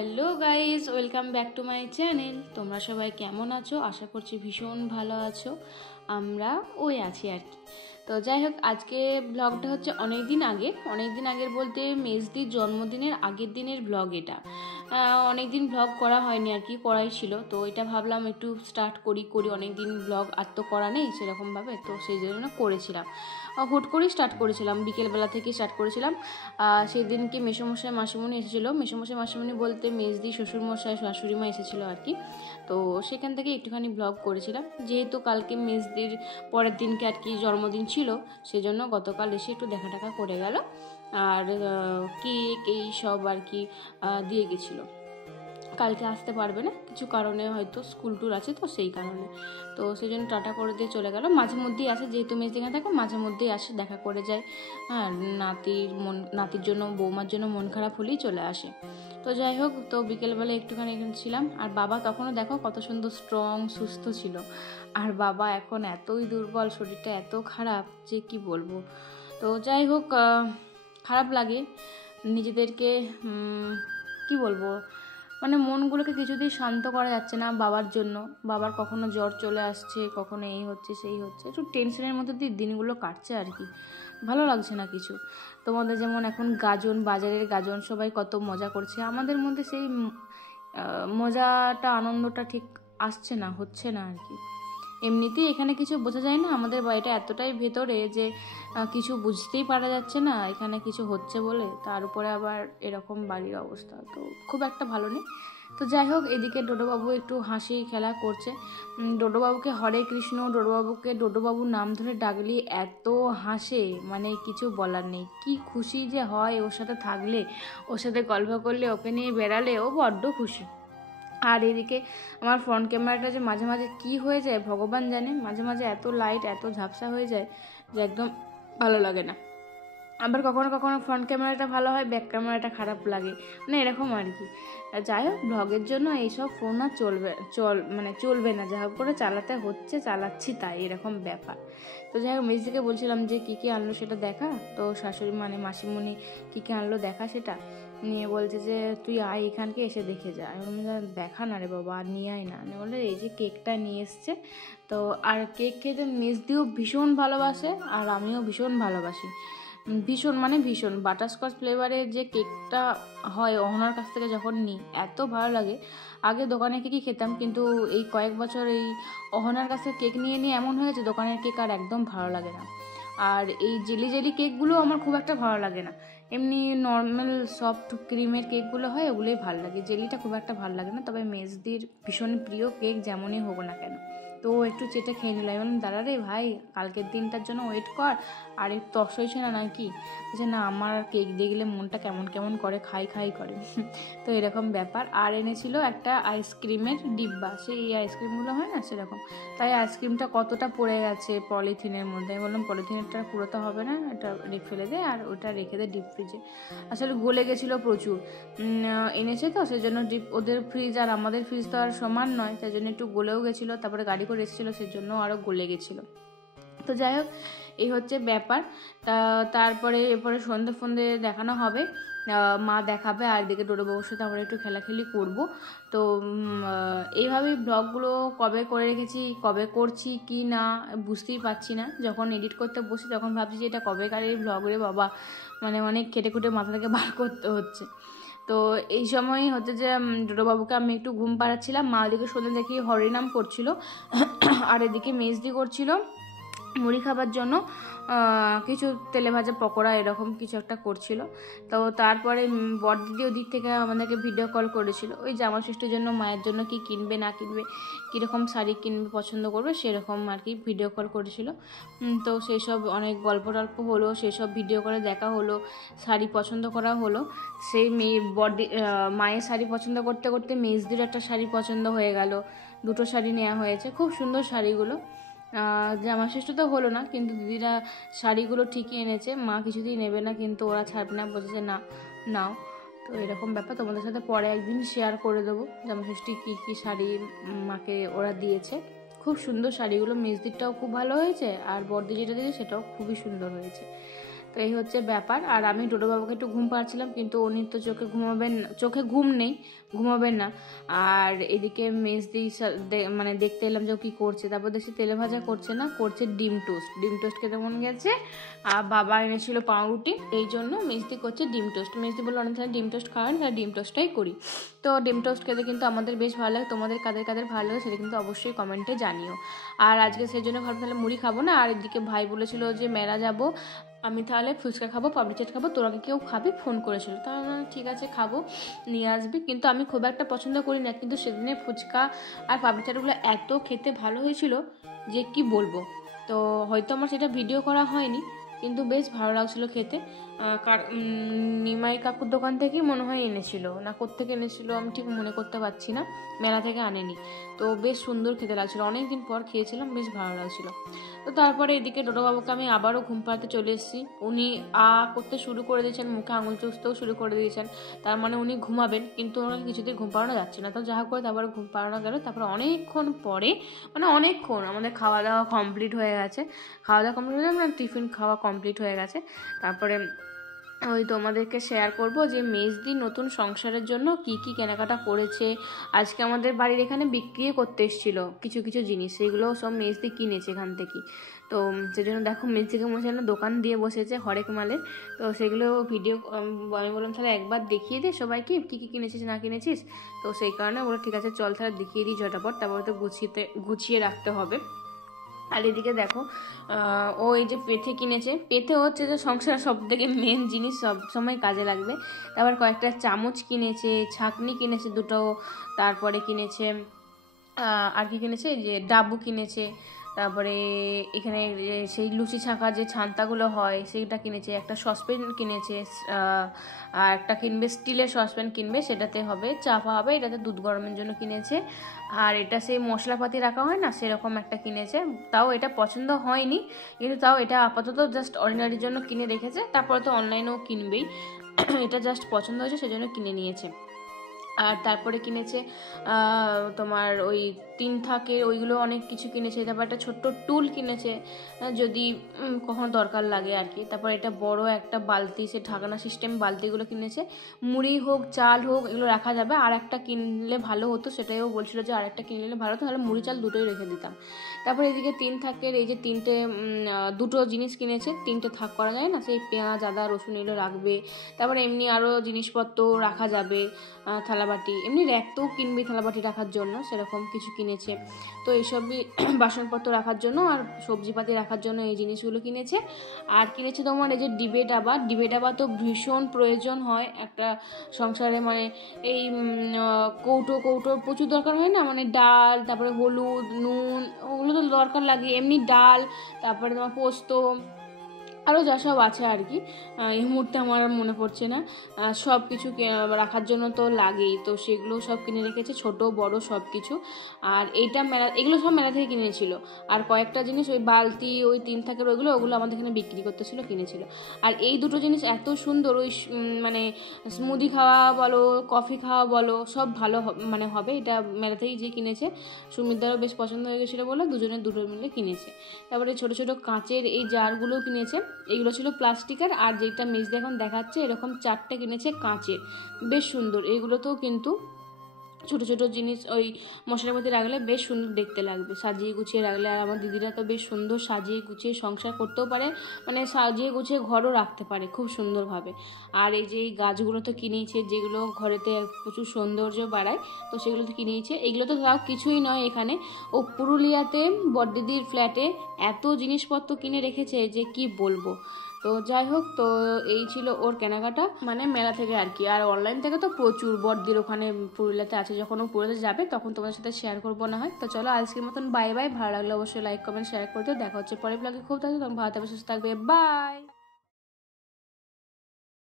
Hello guys, welcome back to my channel. তোমরা সবাই কেমন আছো? আশা করছি ভীষণ ভালো আছো। আমরা আছি আর কি। তো যাই হোক, আজকে ব্লগটা হচ্ছে অনেক দিন আগের বলতে মেজদির জন্মদিনের আগের দিনের ব্লগ এটা। অনেক দিন ব্লগ করা হয়নি আর কি, করাই ছিল। তো এটা ভাবলাম একটু স্টার্ট করি অনেক দিন ব্লগ আর তো করা নেই সেরকমভাবে, তো সেই জন্য করেছিলাম। হুট করেই স্টার্ট করেছিলাম, বিকেলবেলা থেকে স্টার্ট করেছিলাম। সেদিনকে মেসোমশাই মাসিমণি এসেছিলো। মেসোমশাই মাসিমণি বলতে মেজদি শ্বশুরমশাই শাশুড়িমা এসেছিলো আর কি। তো সেখান থেকে একটুখানি ব্লগ করেছিলাম, যেহেতু কালকে মেজদির পরের দিনকে আর কি জন্মদিন ছিল, সেজন্য গতকাল এসে একটু দেখা টাকা করে গেল। আর কেক এই সব আর কি দিয়ে গেছিলো। কালকে আসতে পারবে না, কিছু কারণে, হয়তো স্কুল ট্যুর আছে, তো সেই কারণে। তো সেই জন্য টাটা করে দিয়ে চলে গেল। মাঝে মধ্যেই আসে, যেহেতু মেজ দিকে থাকে মাঝে মধ্যেই আসে, দেখা করে যায়। হ্যাঁ, নাতির জন্য, বৌমার জন্য মন খারাপ হলেই চলে আসে। তো যাই হোক, তো বিকেলবেলা একটুখানি এখানে ছিলাম। আর বাবা তখনও দেখো কত সুন্দর স্ট্রং সুস্থ ছিল। আর বাবা এখন এতই দুর্বল, শরীরটা এত খারাপ যে কি বলবো। তো যাই হোক, খারাপ লাগে নিজেদেরকে, কি বলবো, মানে মনগুলোকে কিছুতেই শান্ত করা যাচ্ছে না বাবার জন্য। বাবার কখনো জ্বর চলে আসছে, কখনো এই হচ্ছে সেই হচ্ছে, একটু টেনশনের মধ্যে দিয়ে দিনগুলো কাটছে আর কি। ভালো লাগছে না কিছু। তোমাদের যেমন এখন গাজন, বাজারের গাজন, সবাই কত মজা করছে, আমাদের মধ্যে সেই মজাটা, আনন্দটা ঠিক আসছে না, হচ্ছে না আর কি। এমনিতেই এখানে কিছু বোঝা যায় না, আমাদের বাড়িটা এতটাই ভেতরে যে কিছু বুঝতেই পারা যাচ্ছে না এখানে কিছু হচ্ছে বলে। তার উপরে আবার এরকম বাড়ির অবস্থা, তো খুব একটা ভালো নেই। তো যাই হোক, এদিকে ডোডোবাবু একটু হাসি খেলা করছে। ডোডোবাবুকে হরে কৃষ্ণ, ডোডোবাবুকে ডোডোবাবুর নাম ধরে ডাকলে এত হাসে, মানে কিছু বলার নেই। কি খুশি যে হয় ওর সাথে থাকলে, ওর সাথে গল্প করলে, ওকে নিয়ে বেড়ালে ও বড্ড খুশি। আর এদিকে আমার ফ্রন্ট ক্যামেরাটা যে মাঝে মাঝে কী হয়ে যায় ভগবান জানে, মাঝে মাঝে এত লাইট এত ঝাপসা হয়ে যায় যে একদম ভালো লাগে না। আবার কখনো কখনো ফ্রন্ট ক্যামেরাটা ভালো হয়, ব্যাক ক্যামেরাটা খারাপ লাগে, মানে এরকম আর কি। যাই হোক, ব্লগের জন্য এইসব ফোন আর চলবে না, যা হোক করে চালাতে হচ্ছে, চালাচ্ছি, তাই এরকম ব্যাপার। তো যাই হোক, মেজদিকে বলছিলাম যে কী আনলো সেটা দেখা। তো শাশুড়ি মানে মাসিমণি কী আনলো দেখা, সেটা নিয়ে বলছে যে তুই আয় এখানকে, এসে দেখে যা। আমি বললাম দেখা না রে বাবা, আর নিয়ে আয় না। বললে এই যে কেকটা নিয়ে এসছে। তো আর কেক খেতে মেজদিও ভীষণ ভালোবাসে, আর আমিও ভীষণ ভালোবাসি। ভীষণ বাটারস্কচ ফ্লেভারের যে কেকটা হয় অহনার কাছ থেকে যখন নিই, এত ভালো লাগে। আগে দোকানে কেকই খেতাম, কিন্তু এই কয়েক বছর এই অহনার কাছ থেকে কেক নিয়ে এমন হয়েছে দোকানের কেক আর একদম ভালো লাগে না। আর এই জেলি কেকগুলো আমার খুব একটা ভালো লাগে না। এমনি নর্মাল সফট ক্রিমের কেকগুলো হয়, ওগুলোই ভালো লাগে। জেলিটা খুব একটা ভালো লাগে না। তবে মেজদির ভীষণ প্রিয় কেক, যেমনই হোক না কেন। তো ও একটু চেটে খেয়ে নিল। আমি বললাম দাঁড়া রে ভাই, কালকের দিনটার জন্য ওয়েট কর, আর একটু তস হয়েছে না নাকি? বলছে না, আমার কেক দেখলে মনটা কেমন কেমন করে, খাই করে। তো এরকম ব্যাপার। আর এনেছিল একটা আইসক্রিমের ডিব্বা, সেই আইসক্রিমগুলো হয় না সেরকম। তাই আইসক্রিমটা কতটা পড়ে গেছে পলিথিনের মধ্যে। আমি বললাম পলিথিনেরটা পুরোতে হবে না, এটা ফেলে দে, আর ওটা রেখে দে ডিপ ফ্রিজে। আসলে গলে গেছিলো প্রচুর, এনেছে তো সেজন্য ওদের ফ্রিজ আর আমাদের ফ্রিজ তো আর সমান নয়, তাই জন্য একটু গলেও গেছিলো। তারপরে গাড়ি করে এসেছিলো, সেজন্য আরও গলে গেছিলো। তো যাই হোক, এই হচ্ছে ব্যাপার। তারপরে এরপরে সন্ধে দেখানো হবে, মা দেখাবে, আর এদিকে ডোডোবাবুর সাথে আমরা একটু খেলাখেলি করব। তো এইভাবেই ব্লগগুলো কবে করে রেখেছি, কবে করছি কি না বুঝতেই পারছি না। যখন এডিট করতে বসি তখন ভাবছি যে এটা কবেকারের ব্লগ রে বাবা, মানে অনেক খেটে খুঁটে মাথা থেকে বার করতে হচ্ছে। তো এই সময়ই হচ্ছে যে ডোডোবাবুকে আমি একটু ঘুম পাড়াচ্ছিলাম, মা এদিকে সন্ধ্যে দেখি হরিনাম করছিল, আর এদিকে মেজদি করছিল মুড়ি খাবার জন্য কিছু তেলে ভাজা পকোড়া এরকম কিছু একটা করছিল। তো তারপরে বড়দিদি ওদিক থেকে আমাদেরকে ভিডিও কল করেছিল, ওই জামা ষষ্ঠীর জন্য মায়ের জন্য কি কিনবে না কিনবে, কীরকম শাড়ি কিনবে পছন্দ করবে সেরকম আর কি ভিডিও কল করেছিল। তো সেই সব অনেক গল্প টল্প হলো, সেসব ভিডিও করে দেখা হলো, শাড়ি পছন্দ করা হলো। সেই মায়ের শাড়ি পছন্দ করতে করতে মেজদির একটা শাড়ি পছন্দ হয়ে গেল, দুটো শাড়ি নেওয়া হয়েছে, খুব সুন্দর শাড়িগুলো। জামা ষষ্ঠী তো হলো না, কিন্তু দিদিরা শাড়িগুলো ঠিকই এনেছে। মা কিছুতেই নেবে না, কিন্তু ওরা ছাড়বে না, বলছে না নাও। তো এরকম ব্যাপার, তোমাদের সাথে পরে একদিন শেয়ার করে দেবো জামা ষষ্ঠী কী শাড়ি মাকে ওরা দিয়েছে। খুব সুন্দর শাড়িগুলো, মেজদিরটাও খুব ভালো হয়েছে, আর বড়দি যেটা দিয়েছে সেটাও খুবই সুন্দর হয়েছে। তো এই হচ্ছে ব্যাপার। আর আমি ডোডোবাবুকে একটু ঘুম পাড়ছিলাম, কিন্তু উনি তো চোখে ঘুম নেই, ঘুমাবেন না। আর এদিকে মেজদি মানে দেখতে এলাম যে ও কী করছে। তারপর দেখছি তেলে ভাজা করছে না, করছে ডিম টোস্ট খেতে মন গেছে। আর বাবা এনেছিল পাউরুটি, এই জন্য মেজদি করছে ডিম টোস্ট। মেজদি বললো অনেক ডিম টোস্ট খাওয়ান, তাহলে ডিম টোস্টটাই করি। তো ডিম টোস্ট খেতে কিন্তু আমাদের বেশ ভালো লাগে। তোমাদের কাদের কাদের ভালো লাগে সেটা কিন্তু অবশ্যই কমেন্টে জানিও। আর আজকে সেই জন্য ভাবলাম তাহলে মুড়ি খাবো না। আর এদিকে ভাই বলেছিল যে মেলা যাব, আমি তাহলে ফুচকা খাবো, পাপড়ি চাট খাবো, তোরা কেউ খাবি ফোন করেছিল। তাহলে ঠিক আছে খাবো, নিয়ে আসবি। কিন্তু আমি খুব একটা পছন্দ করি না, কিন্তু সেদিনে ফুচকা আর পাপড়ি চাটগুলো এত খেতে ভালো হয়েছিল যে কি বলবো। তো হয়তো আমার সেটা ভিডিও করা হয়নি, কিন্তু বেশ ভালো লাগছিলো খেতে। নিমাই কাকুর দোকান থেকেই মনে হয় এনেছিল, না কোত্থেকে এনেছিল আমি ঠিক মনে করতে পারছি না, মেলা থেকে আনেনি। তো বেশ সুন্দর খেতে লাগছিলো, অনেকদিন পর খেয়েছিলাম, বেশ ভালো লাগছিলো। তো তারপরে এদিকে ডোডোবাবুকে আমি আবারও ঘুম পাড়াতে চলে এসেছি। উনি করতে শুরু করে দিয়েছেন, মুখে আঙুল চুষতেও শুরু করে দিয়েছেন, তার মানে উনি ঘুমাবেন। কিন্তু ওনাকে কিছুতেই ঘুম পাড়ানো যাচ্ছে না। তো যা করে তারপরে ঘুম পাড়ানো গেল। তারপরে অনেকক্ষণ পরে, মানে অনেকক্ষণ আমাদের খাওয়া দাওয়া কমপ্লিট হয়ে গেছে। মানে টিফিন খাওয়া কমপ্লিট হয়ে গেছে। তারপরে ওই তোমাদেরকে শেয়ার করব যে মেজদি নতুন সংসারের জন্য কি কি কেনাকাটা করেছে। আজকে আমাদের বাড়ির এখানে বিক্রি করতে এসেছিলো কিছু কিছু জিনিস, সেগুলো সব মেজদি কিনেছে এখান থেকে। তো সেজন্য দেখো মেজদিকে মনে হয় দোকান দিয়ে বসেছে হরেক মালের। তো সেগুলো ভিডিও আমি বললাম তাহলে একবার দেখিয়ে দে সবাইকে কী কী কিনেছিস না কিনেছিস। তো সেই কারণে বলো ঠিক আছে চল তাহলে দেখিয়ে দিই ঝটাপট, তারপরে তো গুছিয়ে রাখতে হবে। আর এদিকে দেখো ও এই যে পেথে কিনেছে। পেথে হচ্ছে যে সংসারের সব থেকে মেন জিনিস, সব সময় কাজে লাগবে। তারপর কয়েকটা চামচ কিনেছে, ছাঁকনি কিনেছে দুটো, তারপরে কিনেছে আর কি কিনেছে, যে ডাব্বু কিনেছে। তারপরে এখানে সেই লুচি ছাঁকার যে ছান্তাগুলো হয় সেইটা কিনেছে, একটা সসপ্যান কিনেছে, আর একটা কিনবে স্টিলের সসপ্যান কিনবে, সেটাতে হবে চাপা হবে, এটাতে দুধ গরমের জন্য কিনেছে। আর এটা সেই মশলাপাতি রাখা হয় না সেরকম একটা কিনেছে। তাও এটা পছন্দ হয়নি, কিন্তু তাও এটা আপাতত জাস্ট অর্ডিনারির জন্য কিনে রেখেছে, তারপরে তো অনলাইনেও কিনবেই। এটা জাস্ট পছন্দ হয়েছে সেজন্য কিনে নিয়েছে। আর তারপরে কিনেছে তোমার ওই 3 থাকে ওইগুলো অনেক কিছু কিনেছে। তারপর একটা ছোট্ট টুল কিনেছে যদি কখনো দরকার লাগে আর কি। তারপর এটা বড় একটা বালতি, সে ঢাকনা সিস্টেম বালতিগুলো কিনেছে। মুড়ি হোক চাল হোক এগুলো রাখা যাবে, আর একটা কিনলে ভালো হতো, সেটাইও বলছিল যে আর একটা কিনলে ভালো হতো, তাহলে মুড়ি চাল দুটোই রেখে দিতাম। তারপর এদিকে 3 থাকের এই যে দুটো জিনিস কিনেছে, 3টে থাক করা যায় না, সেই পেঁয়াজ আদা রসুন এগুলো রাখবে। তারপরে এমনি আরও জিনিসপত্র রাখা যাবে, থালাবাটি, এমনি র্যাকতেও কিনবে থালাবাটি রাখার জন্য, সেরকম কিছু কিনেছে। তো এইসবই বাসনপত্র রাখার জন্য আর সবজিপাতি রাখার জন্য এই জিনিসগুলো কিনেছে। আর কিনেছে তোমার এই যে ডিবে ডাবা তো ভীষণ প্রয়োজন হয় একটা সংসারে, মানে এই কৌটো প্রচুর দরকার হয় না, মানে ডাল, তারপরে হলুদ নুন ওগুলো তো দরকার লাগে, এমনি ডাল, তারপরে তোমার পোস্ত, আরও যা সব আছে আর কি, এই মুহূর্তে আমার মনে পড়ছে না। সব কিছু রাখার জন্য তো লাগেই, তো সেগুলো সব কিনে রেখেছে, ছোট বড় সব কিছু। আর এগুলো সব মেলা থেকে কিনেছিল। আর কয়েকটা জিনিস ওই বালতি, ওই 3 থাকের ওগুলো আমাদের এখানে বিক্রি করতেছিল, কিনেছিল। আর এই দুটো জিনিস এত সুন্দর, ওই মানে স্মুদি খাওয়া বলো, কফি খাওয়া বলো, সব ভালো মানে হবে। এটা মেলা থেকেই যে কিনেছে, সুমিতদারও বেশ পছন্দ হয়ে গেছিলো বলে দুটো মিলে কিনেছে। তারপরে ছোট ছোট কাঁচের এই জারগুলোও কিনেছে, এগুলো ছিল প্লাস্টিকের। আর যেটা মেজদি এখন দেখাচ্ছে এরকম 4টে কিনেছে কাঁচের, বেশ সুন্দর। এগুলোতেও কিন্তু ছোটো ছোটো জিনিস ওই মশলার মধ্যে রাখলে বেশ সুন্দর দেখতে লাগবে, সাজিয়ে গুছিয়ে রাখলে। আর আমার দিদিরা তো বেশ সুন্দর সাজিয়ে গুছিয়ে সংসার করতেও পারে, মানে সাজিয়ে গুছিয়ে ঘরও রাখতে পারে খুব সুন্দরভাবে। আর এই যে এই গাছগুলো তো কিনেইছে, যেগুলো ঘরেতে প্রচুর সৌন্দর্য বাড়ায়, তো সেগুলো তো কিনেইছে। এগুলো তো তাও কিছুই নয়, এখানে ও পুরুলিয়াতে বড়দিদির ফ্ল্যাটে এত জিনিসপত্র কিনে রেখেছে যে কি বলবো। তো যাই হোক, তো এই ছিল ওর কেনাকাটা, মানে মেলা থেকে আর কি। আর অনলাইন থেকে তো প্রচুর, বড়দির ওখানে পুরুলিয়াতে আছে, যখন ও পুরুলিয়াতে যাবে তখন তোমাদের সাথে শেয়ার করবো না হয়। তো চলো আজকের মতন বাই বাই। ভালো লাগলে অবশ্যই লাইক কমেন্ট শেয়ার করে দিও। দেখা হচ্ছে পরের ব্লগে। খুব থাকবে তখন ভালো থাকবে, সুস্থ থাকবে, বাই।